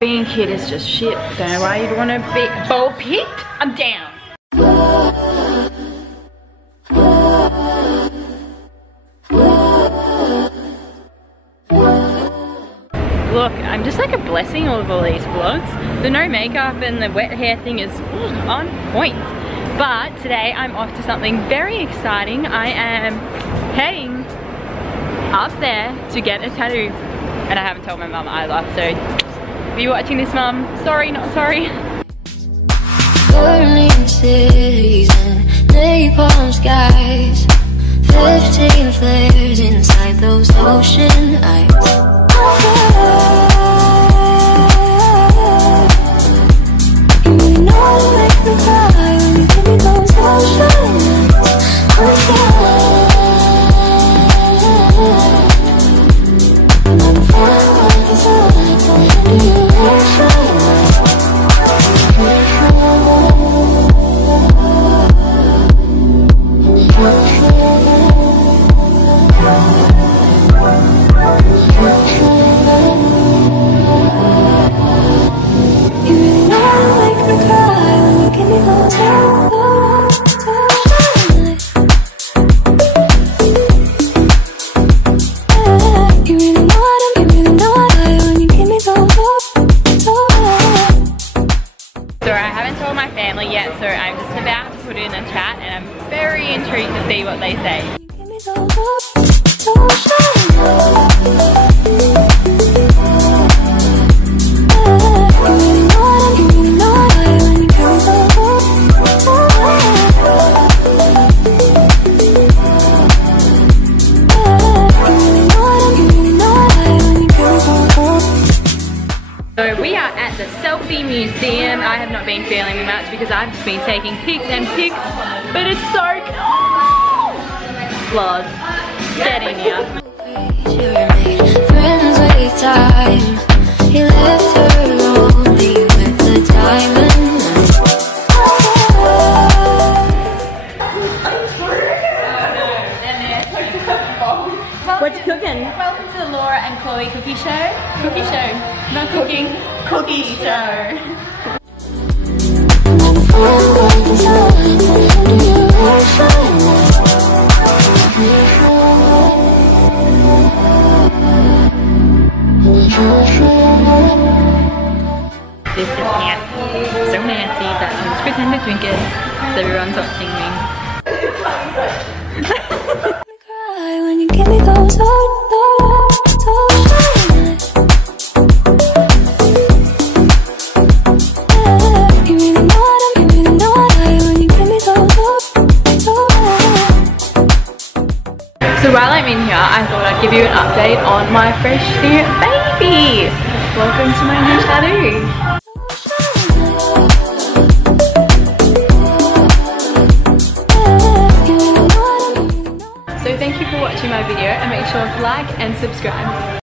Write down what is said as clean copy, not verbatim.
Being a kid is just shit. Don't know why you'd want to be ball picked. I'm down. Look, I'm just like a blessing of all these vlogs. The no makeup and the wet hair thing is on point. But today I'm off to something very exciting. I am heading up there to get a tattoo. And I haven't told my mum either, so if you're watching this, mum, sorry, not sorry. Burning cities and napalm skies, 15 flares inside those ocean eyes. You really know how to make me cry when you give me those ocean eyes. So I'm just about to put it in the chat and I'm very intrigued to see what they say. So we are at the selfie museum. I have not been feeling much because I've just been taking pics and pics, but it's so cool. Love, get in here. Friends with time, he left her lonely with the diamond. What you cooking? Welcome to the Laura and Chloe cookie show. Cookie show, not cooking, cookie show. This is nasty, so nasty that I'm just pretending to drink it so everyone's watching me. When you give me those So while I'm in here, I thought I'd give you an update on my fresh new baby. Welcome to my new tattoo. So thank you for watching my video and make sure to like and subscribe.